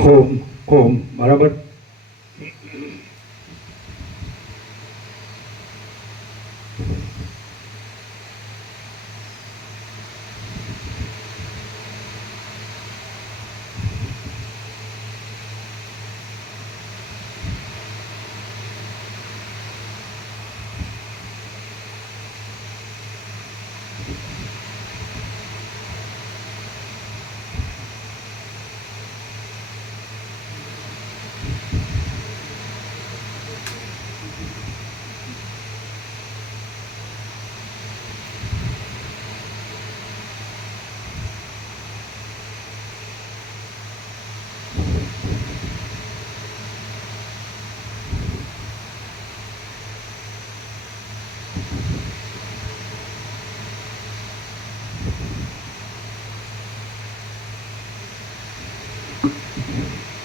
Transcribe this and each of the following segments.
ઓમ ઓમ બરાબર.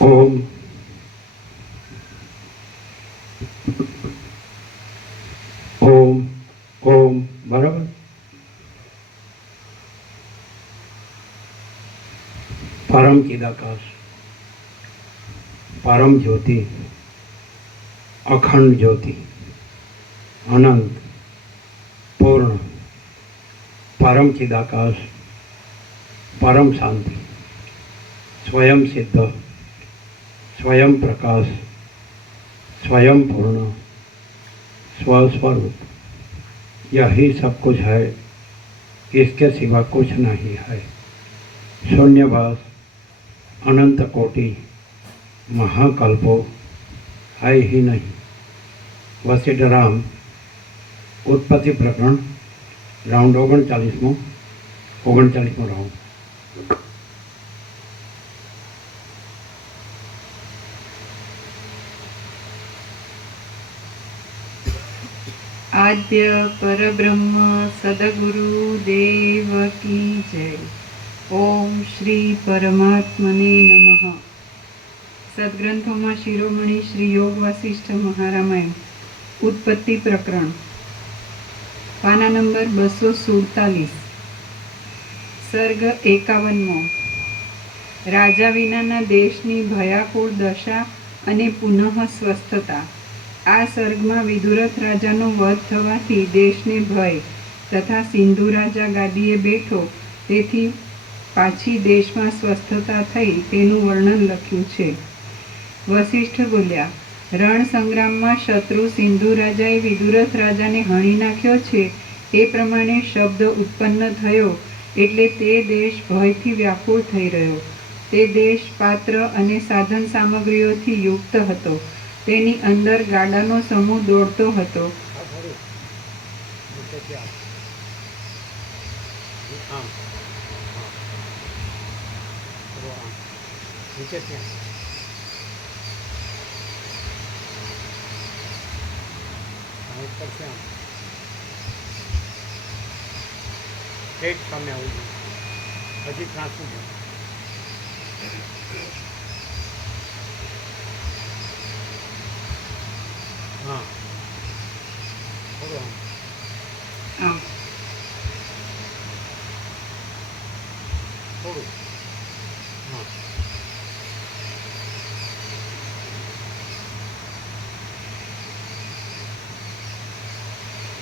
ઓમ ઓમ ઓમ બરાબર. પરમ ચિદાકાશ, પરમ જ્યોતિ, અખંડ જ્યોતિ, અનંત પૂર્ણ, પરમ ચિદાકાશ, પરમ શાંતિ, स्वयं सिद्ध, स्वयं प्रकाश, स्वयं पूर्ण, स्वस्वरूप, यही सब कुछ है, इसके सिवा कुछ नहीं है। शून्यवास, अनंत कोटि, महाकल्पो है ही नहीं। वशिष्ठराम उत्पत्ति प्रकरण राउंड 39 राउंड। आद्य परब्रह्म सदगुरु देव की जय। ओम श्री परमात्मने नमः। सद्ग्रंथों में शिरोमणि श्री योग वशिष्ठ महारामायण उत्पत्ति प्रकरण पाना नंबर 247 सर्ग 51मो। राजा विनाना देशनी भयाकुळ दशा अने पुनः स्वस्थता। आ सर्गમાં વિદુરથ રાજાનો વધ થવાથી દેશને ભય તથા સિંધુ રાજા ગાદીએ બેઠો તેથી પાછી દેશમાં સ્વસ્થતા થઈ તેનું વર્ણન લખ્યું છે। વશિષ્ઠ બોલ્યા, રણ સંગ્રામમાં શત્રુ સિંધુ રાજાએ વિદુરથ રાજાને હણી નાખ્યો છે એ પ્રમાણે શબ્દ ઉત્પન્ન થયો એટલે તે દેશ ભયથી વ્યાકુળ થઈ રહ્યો। તે દેશ પાત્ર અને સાધન સામગ્રીઓથી યુક્ત હતો। તેની અંદર ગાડાનો સમૂહ દોડતો હતો।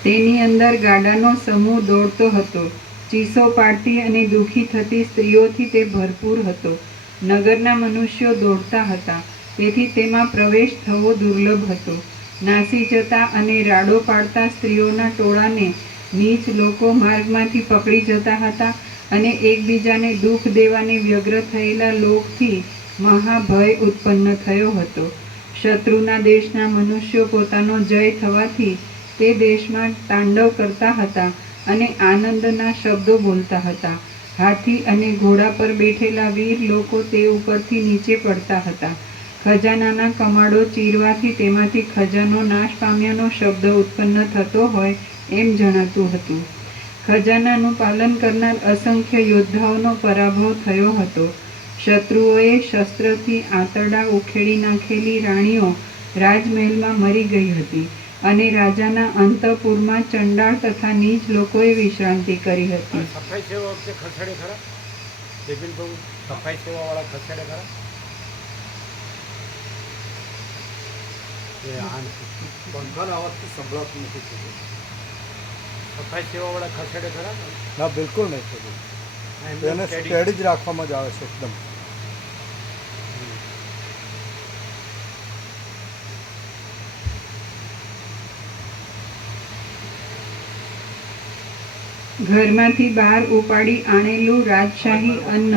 તેની અંદર ગાડાનો સમૂહ દોડતો હતો। ચીસો પાડતી અને દુઃખી થતી સ્ત્રીઓથી તે ભરપૂર હતો। નગરના મનુષ્યો દોડતા હતા તેથી તેમાં પ્રવેશ થવો દુર્લભ હતો। નાસી જતા અને રાડો પાડતા સ્ત્રીઓના ટોળાને નીચ લોકો માર્ગમાંથી પકડી જતા હતા અને એકબીજાને દુઃખ દેવાને વ્યગ્ર થયેલા લોકથી મહાભય ઉત્પન્ન થયો હતો। શત્રુના દેશના મનુષ્યો પોતાનો જય થવાથી તે દેશમાં તાંડવ કરતા હતા અને આનંદના શબ્દો બોલતા હતા। હાથી અને ઘોડા પર બેઠેલા વીર લોકો તે ઉપરથી નીચે પડતા હતા। ખજાનાના કમાડો ચીરવાથી તેમાંથી ખજાનો નાશ પામ્યાનો શબ્દ ઉત્પન્ન થતો હોય એમ જણાતું હતું। ખજાનાનું પાલન કરનાર અસંખ્ય યોદ્ધાઓનો પરાભવ થયો હતો। શત્રુઓએ શસ્ત્રથી આંતરડા ઉખેડી નાખેલી રાણીઓ રાજમહેલમાં મરી ગઈ હતી અને રાજાના અંતઃપુરમાં ચંડાળ તથા નીચ લોકોએ વિશ્રાંતિ કરી હતી। સફાઈ સેવા વખતે ખસેડે ખરા? દેવીન બહુ સફાઈ સેવા વાળા ખસેડે ખરા? એ આ પંખાના અવાજથી સંભળાતું નથી થતું. સફાઈ સેવાવાળા ખસેડે ખરા ને? ના બિલકુલ નહીં થતું. એમને એને steady. સ્ટેડી જ રાખવામાં જ આવે છે એકદમ. ઘરમાંથી બહાર ઉપાડી આણેલું રાજશાહી અન્ન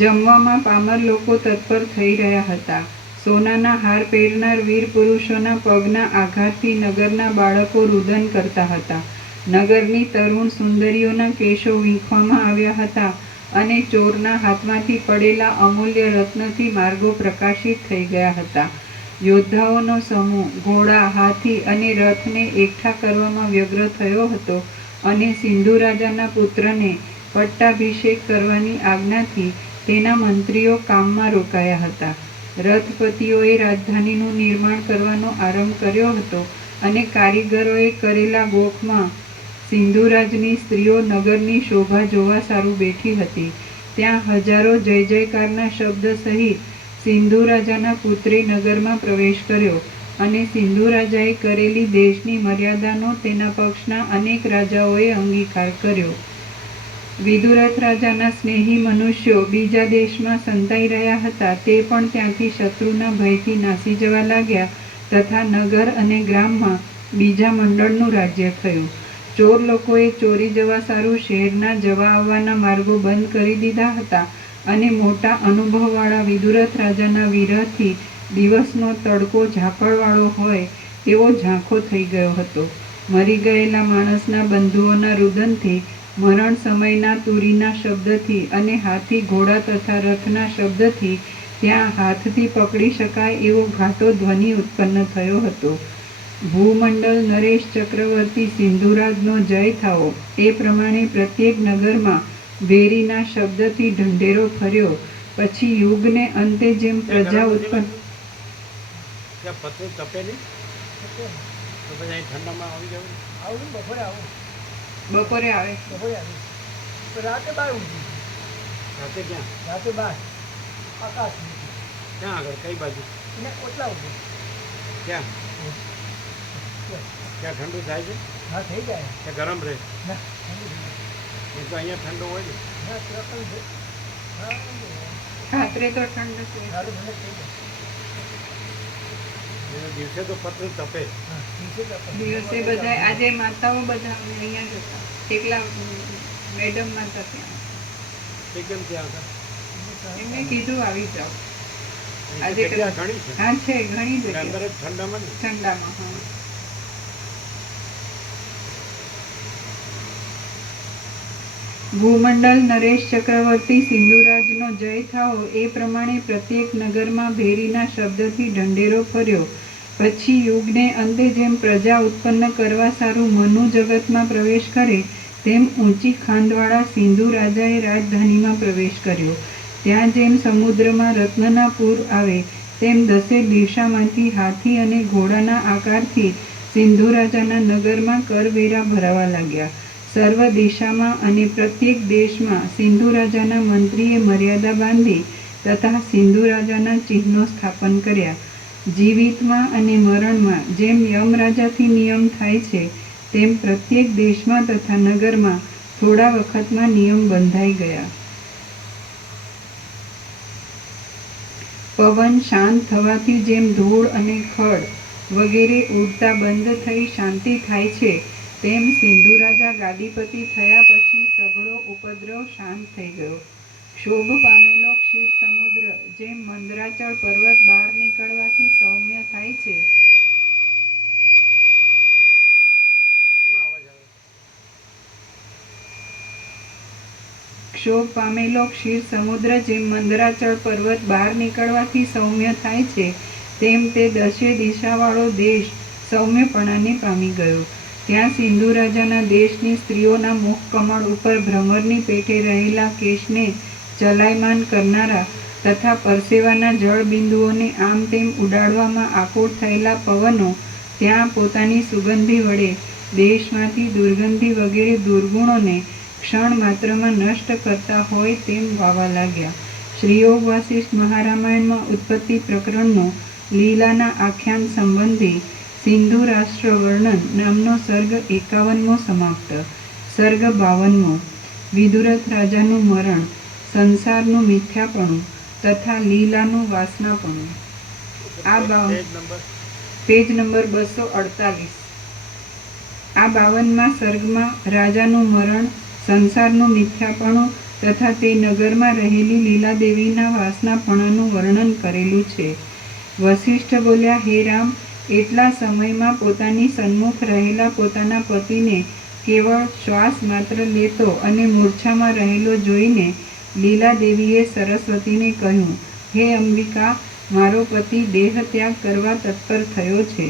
જમવામાં પામર લોકો તત્પર થઈ રહ્યા હતા. સોનાના હાર પહેરનાર વીર પુરુષોના પગના આઘાતથી નગરના બાળકો રુદન કરતા હતા. નગરની તરુણ સુંદરીઓના કેશો વીંખવામાં આવ્યા હતા અને ચોરના હાથમાંથી પડેલા અમૂલ્ય રત્નથી માર્ગો પ્રકાશિત થઈ ગયા હતા. યોદ્ધાઓનો સમૂહ ઘોડા, હાથી અને રથને એકઠા કરવામાં વ્યગ્ર થયો હતો અને સિંધુ રાજાના પુત્રને પટ્ટાભિષેક કરવાની આજ્ઞાથી તેના મંત્રીઓ કામમાં રોકાયા હતા. રથપતિઓએ રાજધાનીનું નિર્માણ કરવાનો આરંભ કર્યો હતો અને કારીગરોએ કરેલા ગોખમાં સિંધુરાજની સ્ત્રીઓ નગરની શોભા જોવા સારું બેઠી હતી. ત્યાં હજારો જય જયકારના શબ્દ સહિત સિંધુ રાજાના પુત્રે નગરમાં પ્રવેશ કર્યો અને સિંધુ રાજાએ કરેલી દેશની મર્યાદાનો તેના પક્ષના અનેક રાજાઓએ અંગીકાર કર્યો. વિદુરથ રાજાના સ્નેહી મનુષ્યો બીજા દેશમાં સંતાઈ રહ્યા હતા તે પણ ત્યાંથી શત્રુના ભયથી નાસી જવા લાગ્યા તથા નગર અને ગ્રામમાં બીજા મંડળનું રાજ્ય થયું. ચોર લોકોએ ચોરી જવા સારું શહેરના જવા આવવાના માર્ગો બંધ કરી દીધા હતા અને મોટા અનુભવવાળા વિદુરથ રાજાના વિરહથી દિવસનો તડકો ઝાકળવાળો હોય એવો ઝાંખો થઈ ગયો હતો. મરી ગયેલા માણસના બંધુઓના રુદનથી, મરણ સમયના તુરીના શબ્દથી અને હાથી, ઘોડા તથા રથના શબ્દથી ત્યાં હાથથી પકડી શકાય એવો ઘાટો ધ્વનિ ઉત્પન્ન થયો હતો. ભૂમંડળ નરેશ ચક્રવર્તી સિંધુરાજનો જય થાઓ એ પ્રમાણે પ્રત્યેક નગરમાં ભેરીના શબ્દથી ઢંઢેરો ફર્યો. પછી યુગને અંતે જેમ પ્રજા ઉત્પન્ન ત્યાં પતરું તપે નહીં તો પછી અહીં ઠંડામાં આવી જવું. આવું બપોરે આવું, બપોરે આવે. બપોરે આવું તો રાતે 12 ઊંઘી, રાતે ક્યાં? રાતે 12 આકાશ ક્યાં આગળ? કઈ બાજુ? ને ઓટલા ઊંઘી. ક્યાં? ત્યાં ઠંડુ થાય છે? હા થઈ જાય. ત્યાં ગરમ રહે? ના ઠંડુ થઈ જાય. એ તો અહીંયા ઠંડુ હોય ને. ના ત્યાં પણ હા રાત્રે તો ઠંડક હોય. સારું ઠંડક થઈ જાય. એના દિવસે તો પતરું તપે. હા નીચે જ આપણે દિવસે બધા આજે માતાઓ બધા અમે અહીંયા જ હતા. એકલા મેડમ માતા ત્યાં. એ કેમ ત્યાં હતા? એમને કીધું આવી જાઓ. અહીં તો આજે જગ્યા ઘણી છે. હા છે, ઘણી એટલે અંદર જગ્યા જ ઠંડામાં ને. ઠંડામાં. હા. ભૂમંડળ નરેશ ચક્રવર્તી સિંધુરાજનો જય થાઓ એ પ્રમાણે પ્રત્યેક નગરમાં ભેરીના શબ્દથી ઢંઢેરો ફર્યો. પછી યુગને અંતે જેમ પ્રજા ઉત્પન્ન કરવા સારું મનુ જગતમાં પ્રવેશ કરે તેમ ઊંચી ખાંદવાળા સિંધુ રાજાએ રાજધાનીમાં પ્રવેશ કર્યો. ત્યાં જેમ સમુદ્રમાં રત્નના પૂર આવે તેમ દસે દિશામાંથી હાથી અને ઘોડાના આકારથી સિંધુ રાજાના નગરમાં કરવેરા ભરાવા લાગ્યા. સર્વ દિશામાં અને પ્રત્યેક દેશમાં સિંધુ રાજાના મંત્રીએ મર્યાદા બાંધી તથા સિંધુ રાજાના ચિહ્નો સ્થાપન કર્યા. જીવિતમાં અને મરણમાં જેમ યમરાજાથી નિયમ થાય છે તેમ પ્રત્યેક દેશમાં તથા નગરમાં થોડા વખતમાં નિયમ બંધાઈ ગયા. પવન શાંત થવાથી જેમ ધૂળ અને ખડ વગેરે ઉડતા બંધ થઈ શાંતિ થાય છે તેમ સિંધુ રાજા ગાદીપતિ થયા પછી સઘળો ઉપદ્રવ શાંત થઈ ગયો. ક્ષોભ પામેલો ક્ષીર સમુદ્ર જેમ મંદરાચળ પર્વત બહાર નીકળવાથી સૌમ્ય થાય છે એમાં અવાજ આવે. ક્ષોભ પામેલો ક્ષીર સમુદ્ર જેમ મંદરાચળ પર્વત બહાર નીકળવાથી સૌમ્ય થાય છે તેમ તે દશે દિશાવાળો દેશ સૌમ્યપણાને પામી ગયો. ત્યાં સિંધુ રાજાના દેશની સ્ત્રીઓના મુખ કમળ ઉપર ભ્રમરની પેટે રહેલા કેશને ચલાયમાન કરનારા તથા પરસેવાના જળબિંદુઓને આમ તેમ ઉડાડવામાં આકુળ થયેલા પવનો ત્યાં પોતાની સુગંધી વડે દેશમાંથી દુર્ગંધી વગેરે દુર્ગુણોને ક્ષણ માત્રમાં નષ્ટ કરતા હોય તેમ વાવા લાગ્યા. શ્રી યોગ વાસિષ્ઠ મહારામાયણમાં ઉત્પત્તિ પ્રકરણનો લીલાના આખ્યાન સંબંધી સિંધુ રાષ્ટ્ર વર્ણન નામનો સર્ગ 51મો સમાપ્ત. સર્ગ 52મો વિદુરથ રાજાનું મરણ, સંસારનું મિથ્યાપણું તથા લીલાનું વાસનાપણું. આ પેજ નંબર 248. આ 52મા સર્ગમાં રાજાનું મરણ, સંસારનું મિથ્યાપણું તથા તે નગરમાં રહેલી લીલાદેવીના વાસનાપણાનું વર્ણન કરેલું છે. વસિષ્ઠ બોલ્યા, હે રામ, એટલા સમયમાં પોતાની સન્મુખ રહેલા પોતાના પતિને કેવળ શ્વાસ માત્ર લેતો અને મૂર્છામાં રહેલો જોઈને લીલાદેવીએ સરસ્વતીને કહ્યું, હે અંબિકા, મારો પતિ દેહ ત્યાગ કરવા તત્પર થયો છે.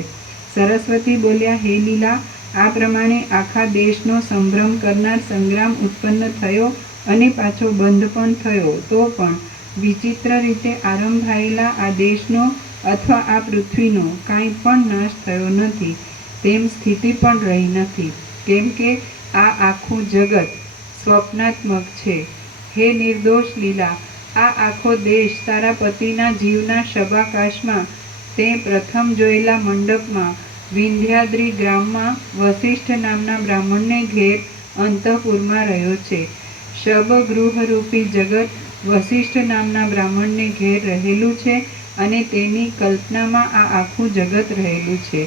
સરસ્વતી બોલ્યા, હે લીલા, આ પ્રમાણે આખા દેશનો સંભ્રમ કરનાર સંગ્રામ ઉત્પન્ન થયો અને પાછો બંધ પણ થયો, તો પણ વિચિત્ર રીતે આરંભાયેલા આ દેશનો અથવા આ પૃથ્વીનો કાંઈ પણ નાશ થયો નથી, તેમ સ્થિતિ પણ રહી નથી, કેમ કે આ આખું જગત સ્વપ્નાત્મક છે. હે નિર્દોષ લીલા, આ આખો દેશ તારા પતિના જીવના શબાકાશમાં તે પ્રથમ જોયેલા મંડપમાં વિંધ્યાદ્રી ગ્રામમાં વસિષ્ઠ નામના બ્રાહ્મણને ઘેર અંતઃપુરમાં રહ્યો છે. શબગૃહરૂપી જગત વસિષ્ઠ નામના બ્રાહ્મણને ઘેર રહેલું છે અને તેની કલ્પનામાં આ આખું જગત રહેલું છે.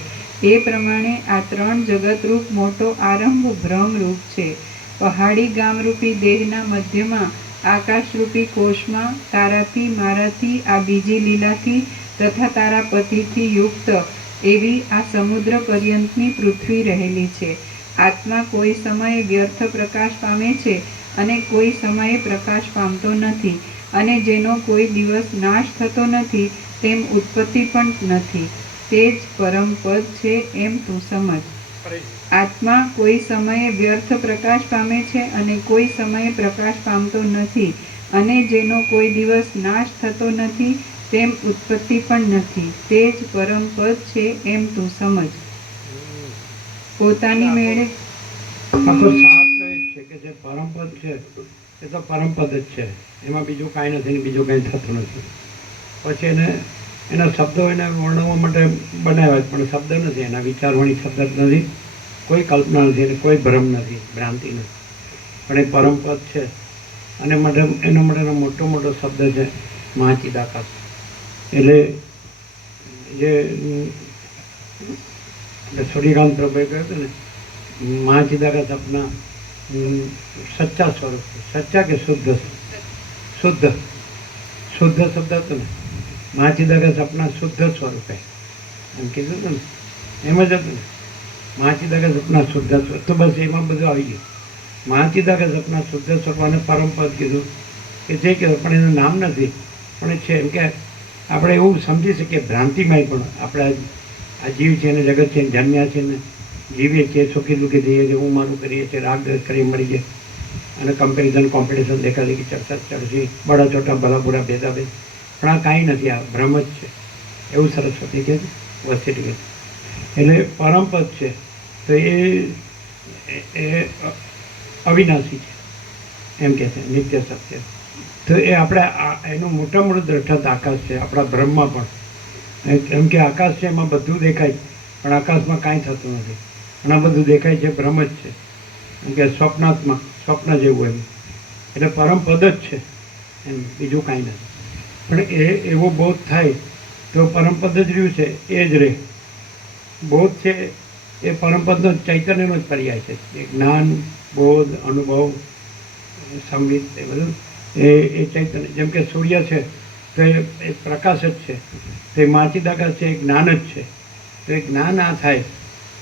એ પ્રમાણે આ 3 જગતરૂપ મોટો આરંભ ભ્રમરૂપ છે. પહાડી ગામરૂપી દેહના મધ્યમાં આકાશરૂપી કોષમાં તારાથી, મારાથી, આ બીજી લીલાથી તથા તારા પતિથી યુક્ત એવી આ સમુદ્ર પર્યંતની પૃથ્વી રહેલી છે. આત્મા કોઈ સમયે વ્યર્થ પ્રકાશ પામે છે અને કોઈ સમયે પ્રકાશ પામતો નથી, અને જેનો કોઈ દિવસ નાશ થતો નથી, તેમ ઉત્પત્તિ પણ નથી, તે જ પરમ પદ છે, એમ તું સમજ. આત્મા કોઈ સમયે વ્યર્થ પ્રકાશ પામે છે અને કોઈ સમયે પ્રકાશ પામતો નથી, અને જેનો કોઈ દિવસ નાશ થતો નથી, તેમ ઉત્પત્તિ પણ નથી, તે જ પરમ પદ છે, એમ તું સમજ. પોતાની મેળે આખો સાપ તો એ જ છે કે જે પરમપદ છે એ તો પરમપદ જ છે, એમાં બીજું કાંઈ નથી ને બીજું કાંઈ થતું નથી. પછી એના શબ્દો એને વર્ણવવા માટે બનાવ્યા પણ શબ્દ નથી, એના વિચારવાણી શબ્દ જ નથી, કોઈ કલ્પના નથી અને કોઈ ભ્રમ નથી, ભ્રાંતિ નથી, પણ એ પરમપદ છે. અને એના માટેનો મોટો મોટો શબ્દ છે મહાચિદાકાશ. એટલે જે સૂર્યકાંત પ્રભુએ કહ્યું હતું ને, મહાચિદાકાશ આપના સચ્ચા સ્વરૂપ, સચ્ચા કે શુદ્ધ, શુદ્ધ શુદ્ધ શબ્દ હતો ને, મહાચિદાકાશ આપના શુદ્ધ સ્વરૂપે એમ કીધું હતું ને, એમ જ હતું ને, મહાચિદાકાશ આપના શુદ્ધ સ્વરૂપ. તો બસ એમાં બધું આવી ગયું. મહાચિદાકાશ આપના શુદ્ધ સ્વરૂપ અને પરમપદ કીધું કે જે કહેવાય પણ એનું નામ નથી, પણ એ છે. એમ કે આપણે એવું સમજી શકીએ ભ્રાંતિમાં પણ આપણે આ જીવ છે ને જગત છે ને જન્મ્યા છે ને જીવીએ છીએ, સુખી દુઃખી થઈએ છીએ, હું મારું કરીએ છીએ, રાગ દ્વેષ કરી મળી જાય અને કમ્પેરિઝન કોમ્પિટિશન દેખાડી કે ચર્ચા ચડશી, બડા છોટા ભલા બુરા ભેદાભેદ, પણ આ કાંઈ નથી, આ ભ્રમ જ છે, એવું સરસ્વતી કહે છે, વસિષ્ઠ કહે છે. એટલે પરમપદ છે તો એ અવિનાશી છે એમ કહે છે, નિત્ય સત્ય. તો એ આપણે એનું મોટા મોટું દ્રષ્ટાંત આકાશ છે, આપણા બ્રહ્મમાં પણ. એમ કે આકાશ છે એમાં બધું દેખાય પણ આકાશમાં કાંઈ થતું નથી, અને આ બધું દેખાય છે ભ્રમ જ છે, એમ કે સ્વપ્નાત્મક, સ્વપ્ન જેવું એમ. એટલે પરમપદ જ છે એમ, બીજું કાંઈ નથી. પણ એવો બોધ થાય તો પરમપદ જ રહ્યું છે એ જ રહે. બોધ છે એ પરમપદનો ચૈતન્યનો જ પર્યાય છે. એ જ્ઞાન, બોધ, અનુભવ, સંગીત એ બધું એ ચૈતન્ય. જેમ કે સૂર્ય છે તો એ પ્રકાશ જ છે, તો એ મહાચિદાકાશ છે, એ જ્ઞાન જ છે. તો એ જ્ઞાન આ થાય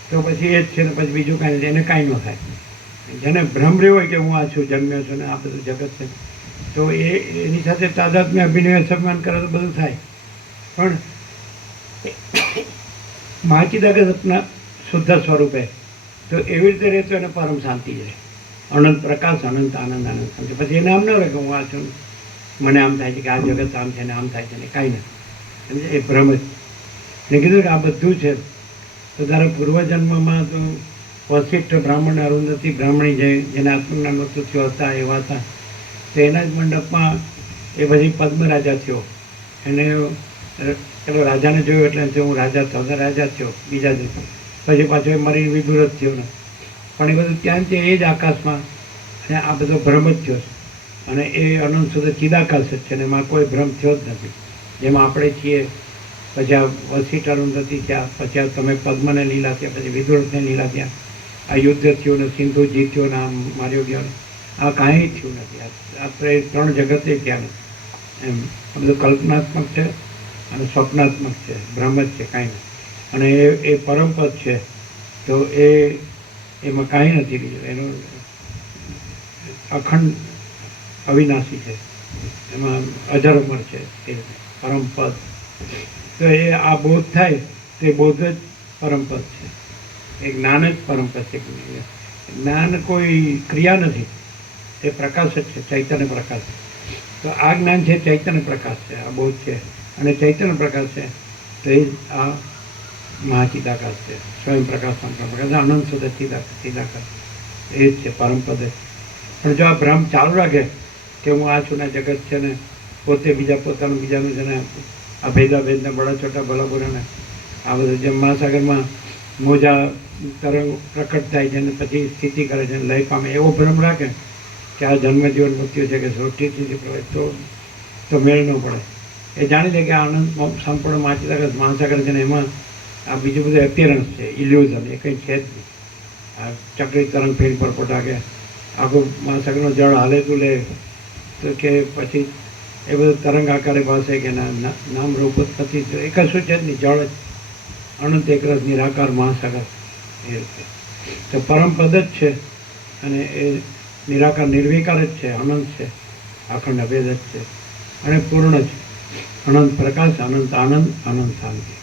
તો પછી એ જ છે ને પછી બીજું કાંઈ નથી, એને કાંઈ ન થાય. જેને ભ્રમ રહ્યો હોય કે હું આ છું, જન્મ્યો છું ને આ બધું જગત છે, તો એની સાથે તાદાત્મ્ય, અભિનય, સન્માન કરે તો બધું થાય. પણ મહાચિદાકાશ આપના શુદ્ધ સ્વરૂપે તો એવી રીતે રહે તો એને પરમ શાંતિ રહે, અનંત પ્રકાશ, અનંત આનંદ, આનંદ શાંતિ. પછી એને આમ ન રહે કે હું આ છું, મને આમ થાય છે કે આ જગત આમ છે ને આમ થાય છે ને, કાંઈ નથી, એ ભ્રમ જ. મેં કીધું કે આ બધું છે. તો તારા પૂર્વજન્મમાં તો વસિષ્ઠ બ્રાહ્મણ, અરુંધતી બ્રાહ્મણી જેના આત્મજ્ઞાન થયો હતા એવા હતા, તો એના જ મંડપમાં એ પછી પદ્મરાજા થયો. એને પેલો રાજાને જોયો એટલે એમ થયું, હું રાજા થયો, રાજા થયો બીજા દિવસે, પછી પાછો એ મરીને વિદુર જ થયો ને. પણ એ બધું ત્યાં છે એ જ આકાશમાં, અને આ બધો ભ્રમ જ થયો છે. અને એ અનંત સુધી ચિદાકાશ જ છે ને એમાં કોઈ ભ્રમ થયો જ નથી. જેમાં આપણે છીએ, પછી આ વસિષ્ઠ નથી થયા, પછી આ તમે પદ્મને લીલા થયા, પછી વિદુરથને લીલા થયા, આ યુદ્ધ થયું ને સિંધુ જીત્યો ને આ માર્યો ગયો ને, આ કાંઈ થયું નથી. આપણે ત્રણ જગતે થયા નથી એમ. આ બધું કલ્પનાત્મક છે અને સ્વપ્નાત્મક છે, ભ્રમ જ છે, કાંઈ નથી. અને એ પરમપદ છે, તો એમાં કાંઈ નથી બીજું. એનું અખંડ અવિનાશી છે, એમાં અજર અમર છે એ પરમપદ. તો એ આ બોધ થાય તો એ બોધ જ પરમપદ છે, એ જ્ઞાન જ પરમપદ છે. જ્ઞાન કોઈ ક્રિયા નથી, એ પ્રકાશ જ છે, ચૈતન્ય પ્રકાશ. તો આ જ્ઞાન છે ચૈતન્ય પ્રકાશ છે, આ બોધ છે અને ચૈતન્ય પ્રકાશ છે. તો એ આ મહાચિદાકાશ છે, સ્વયં પ્રકાશ પ્રકાશ અનંત સુધી ચિદાકાશ એ જ છે, પરમપદ જ. પણ જો આ ભ્રમ ચાલુ રાખે કે હું આ છું ને જગત છે ને પોતે બીજા પોતાનું બીજાનું છે ને આ ભેદાભેદને બળા છોટા ભલા બુરાને આ બધું જેમ મહાસાગરમાં મોજા તરંગ પ્રકટ થાય છે ને પછી સ્થિતિ કરે છે ને લય પામે, એવો ભ્રમ રાખે કે આ જન્મ જીવન મૃત્યુ છે કે સૃષ્ટિથી પ્રવેશ, તો મેળ ન પડે. એ જાણી લે કે આનંદ સંપૂર્ણ મહાસાગર છે ને એમાં આ બીજું બધું એપિયરન્સ છે, ઇલ્યુઝન, એ કંઈ છે જ નહીં. આ ચક્રી તરંગ ફેર પર પોટા કે આખું મહાસાગરનું જળ હાલે તું લે તો કે પછી એ બધું તરંગ આકારે પાસે કે નામ રૂપ ઉત્પત્તિ એ કશું છે જ નહીં, જળ જ અનંત એકરસ નિરાકાર મહાસાગર એ રીતે. તો પરમપદ જ છે અને એ નિરાકાર નિર્વિકાર જ છે, અનંત છે, અખંડ અભેદ જ છે અને પૂર્ણ છે. અનંત પ્રકાશ, અનંત આનંદ, અનંત શાંતિ.